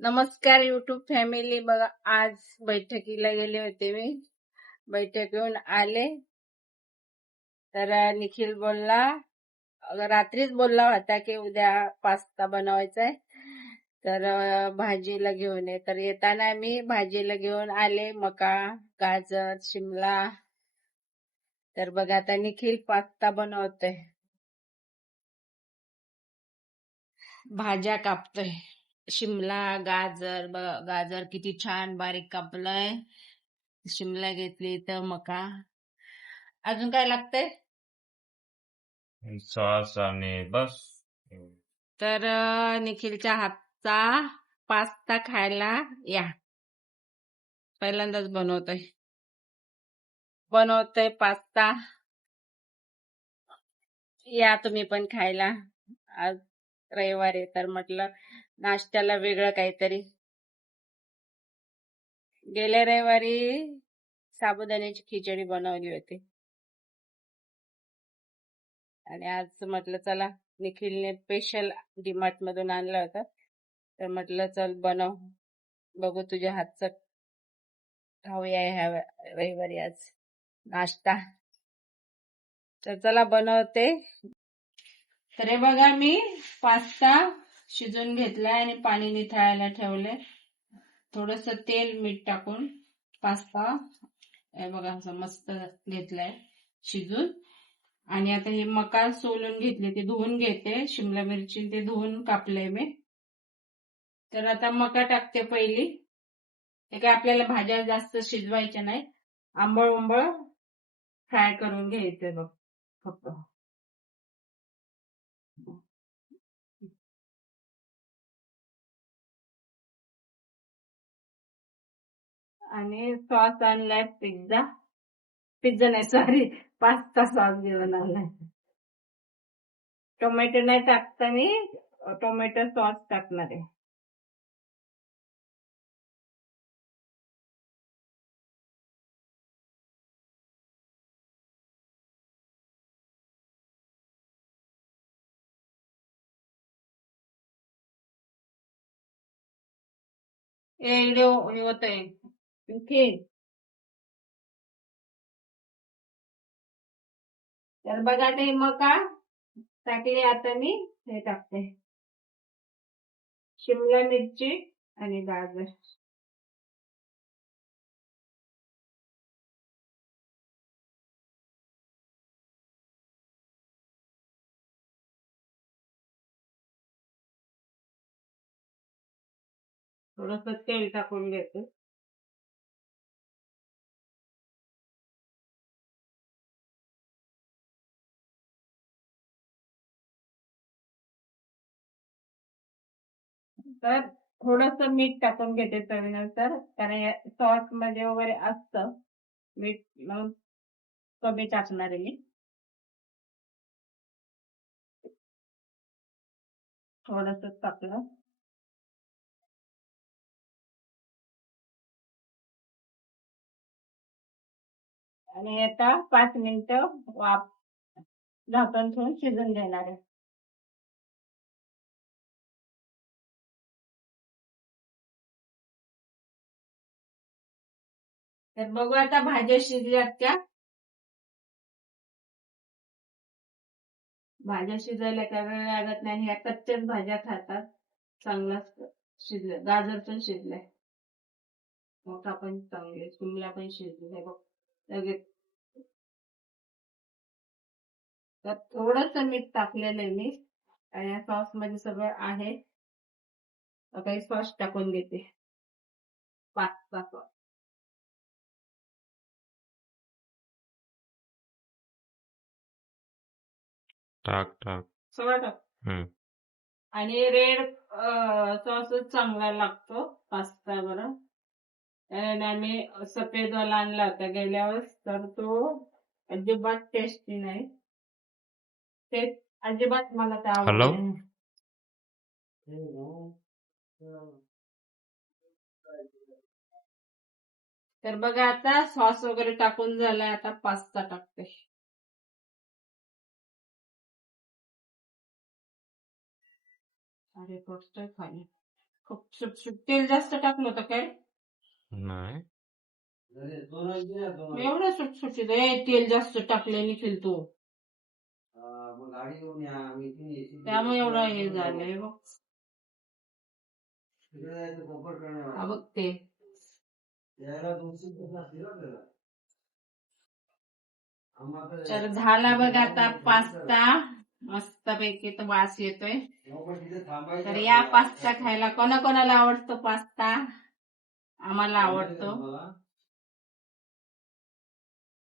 नमस्कार YouTube family. बघा, आज बैठकीला गेले होते मी. बैठकीहून आले तर निखिल बोलला, रात्रीच बोलला होता की उद्या पास्ता बनवायचा आहे, तर भाजीला घेऊन ये. तर येताना मी भाजीला घेऊन आले मका, गाजर, शिमला. तर बघा, आता निखिल पास्ता बनवतोय. भाज्या कापतोय. शिमला, गाजर, गाजर किती छान बारीक कापलंय. शिमला घेतली, तर मका. अजून काय लागतंय? सॉस आणि बस. तर निखिलच्या हातचा पास्ता खायला या. पहिल्यांदाच बनवतोय पास्ता. या तुम्ही पण खायला. आज रविवार आहे तर म्हटलं नाश्त्याला वेगळं काहीतरी. गेल्या रविवारी साबुदाण्याची खिचडी बनवली होती आणि आज म्हटलं चला, निखिलने स्पेशल डीमार्ट मधून आणलं होतं, तर म्हटलं चल बनव, बघू तुझ्या हातचं खाऊया ह्या रविवारी आज नाश्ता. तर चला बनवते. तर हे बघा, मी पास्ता शिजून घेतलाय आणि पाणी निथळायला ठेवले. थोडस तेल मीठ टाकून पास्ता हे बघा असं मस्त घेतलाय शिजून. आणि आता हे मका सोलून घेतले, ते धुवून घेते. शिमला मिरची ते धुवून कापले मी. तर आता मका टाकते पहिली. हे काय आपल्याला भाज्या जास्त शिजवायच्या नाही, आंबळ उंबळ फ्राय करून घ्यायचे बघ फक्त. आणि सॉस आणलाय पिझ्झा नाही, सॉरी, पास्ता सॉस घेऊन आणलाय. टोमॅटो नाही टाकताना टोमॅटो सॉस टाकणार आहे. हे होत आहे. तर बघा, ते मका टाकले. आता मी हे टाकते, शिमला मिरची आणि गाजर. थोडस तेल टाकून घेते. तर थोडस मीठ टाकून घेते चवीनुसार, कारण सॉस मध्ये वगैरे असतं मीठ, मग कमी टाकणार आहे मी. थोडस टाकलं. आणि आता 5 मिनिटं झाकण ठेवून शिजून देणार आहे. तर बघू आता भाज्या शिजल्यात का. भाज्या शिजायला काय वेळ लागत नाही, ह्या कच्च्याच भाज्या खातात. चांगलं शिजलं. गाजर पण शिजलंय, मोठा पण चांगले, शिमला पण शिजले बघ लगेच. तर थोडस मीठ टाकलेलं आहे मी, आणि या सॉस मध्ये सगळं आहे. काही सॉस टाकून घेते, पास्ता सॉस. टाक. सगळं टाक. आणि रेड सॉसच चांगला लागतो पास्ता बरं. आणि आम्ही सफेदवाला आणला होता गेल्या वेळेस, तर तो अजिबात टेस्टी नाही. ते अजिबात मला ते आवडलं नाही. तर बघा, आता सॉस वगैरे टाकून झालाय, आता पास्ता टाकते. अरे पडतोय खाली. खूप सुटसुट तेल जास्त टाकलं होतं काय नाही एवढं सुटसुटीत तेल जास्त टाकले निखिल तू त्यामुळे एवढं हे झालंय बघ बघ ते तर झाला बघ आता पास्ता मस्तपैकी तो वास येतोय तर या पास्ता खायला कोणाकोणाला आवडतो पास्ता आम्हाला आवडतो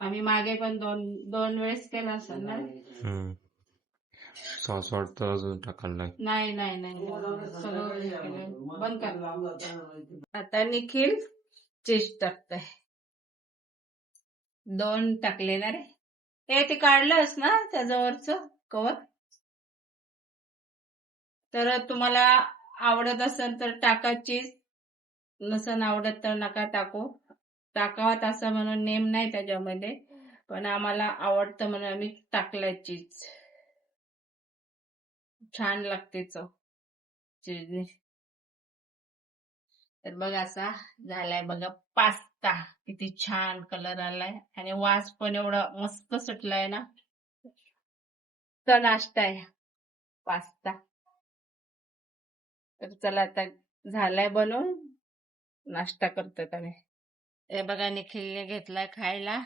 आम्ही मागे पण दोन वेळेस केला असेल ना सॉस वाटतं अजून टाकायला नाही नाही नाही सगळं हे केलं. बंद कर आता निखिल चीज टाकताय 2 टाकले ना रे ते काढलंस ना त्याच्यावरचं कवर तर तुम्हाला आवडत असेल तर टाका चीज नसन आवडत तर नका टाकू टाकावात असं म्हणून नेम नाही त्याच्यामध्ये पण आम्हाला आवडतं म्हणून आम्ही टाकलाय चीज छान लागते चव चीजने तर बघा असा झालाय बघा पास्ता किती छान कलर आलाय आणि वास पण एवढा मस्त सुटलाय ना तर नाश्ता आहे पास्ता तर चला आता झालाय बनवून नाश्ता करतो आम्ही हे बघा निखिलने घेतलाय खायला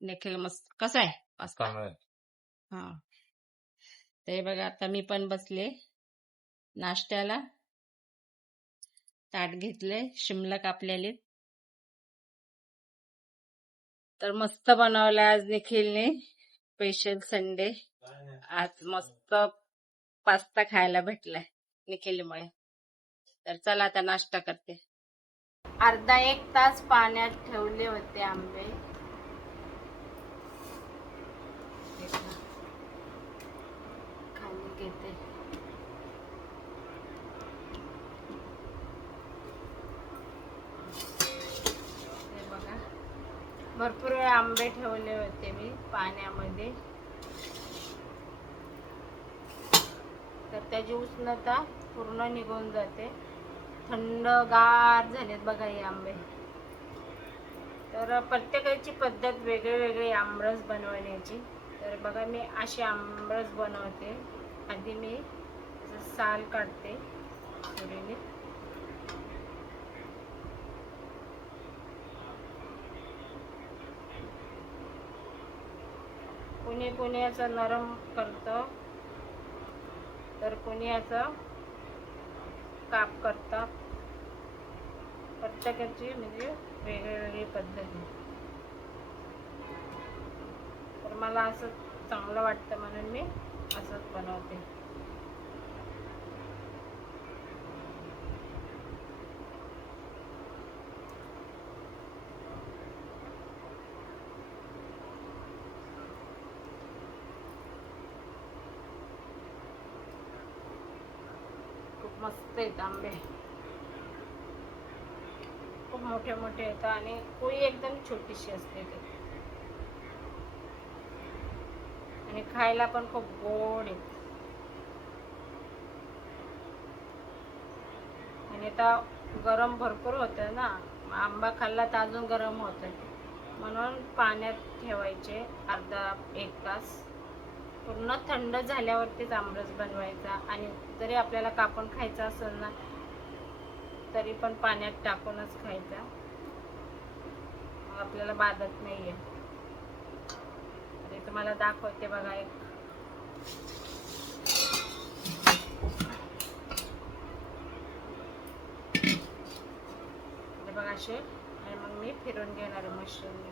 निखिल मस्त कसा आहे पास्ता हा ते बघा आता मी पण बसले नाश्त्याला ताट घेतले शिमला कापलेले तर मस्त बनवलं आज निखिलने स्पेशल संडे आज मस्त पास्ता खायला भेटलाय निखिलमुळे तर चला आता नाश्ता करते अर्धा 1 तास पाण्यात ठेवले होते आंबे खाली घेते हे बघा भरपूर वेळ आंबे ठेवले होते मी पाण्यामध्ये तर त्याची उष्णता पूर्ण निघून जाते थंडगार झालेत बघा हे आंबे तर प्रत्येकाची पद्धत वेगळी आमरस बनवण्याची तर बघा मी अशी आमरस बनवते आधी मी साल काढते सुरीने कोणी याचं नरम करतं तर कोणी याचं काप करतात प्रत्येकाची म्हणजे वेगळी पद्धत आहे तर मला असं चांगलं वाटतं म्हणून मी असंच बनवते खूप मस्त आहेत आंबे खूप मोठे येतात आणि पोळी एकदम छोटीशी असते ते आणि खायला पण खूप गोड आहे आणि आता गरम भरपूर होतं ना आंबा खाल्ला तर अजून गरम होतं म्हणून पाण्यात ठेवायचे अर्धा 1 तास पूर्ण थंड झाल्यावरतीच आमरस बनवायचा आणि जरी आपल्याला कापून खायचा असेल ना तरी पण पाण्यात टाकूनच खायचा आपल्याला बाधत नाहीये आणि तुम्हाला दाखवते बघा एक बघा असे आणि मग मी फिरून घेणार मशीन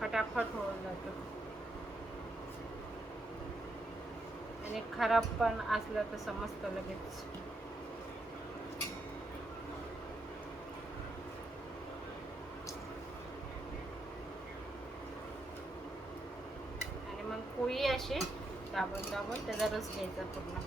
फटाफट होऊन जातो आणि खराब पण असलं तर समजतं लगेच आणि मग पोळी अशी दाबून त्याचा रस घ्यायचा पूर्ण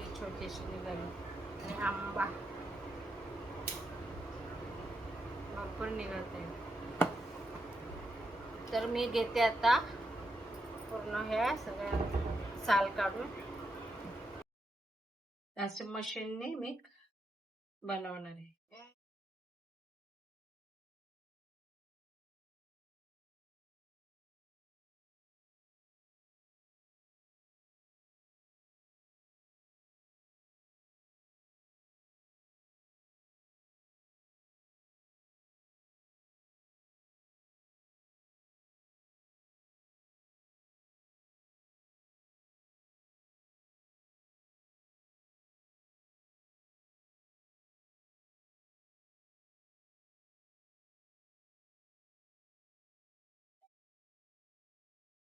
केळी छोटीशी निघाली आणि आंबा भरपूर निघत आहे. तर मी घेते आता पूर्ण ह्या सगळ्या साल काढून असं मशीनने मी बनवणार आहे.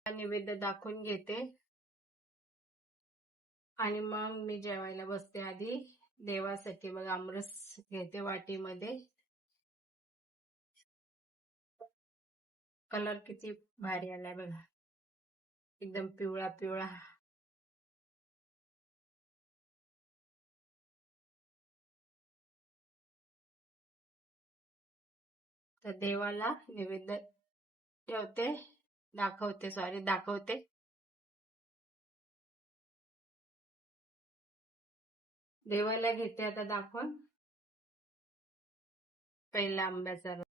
नैवेद्य दाखवून घेते आणि मग मी जेवायला बसते. आधी देवासाठी बघ आमरस घेते वाटीमध्ये. कलर किती भारी आलाय बघा, एकदम पिवळा पिवळा. तर देवाला नैवेद्य ठेवते, दाखवते. देवाला घेते आता दाखवून. पहिला आंब्याचा रस.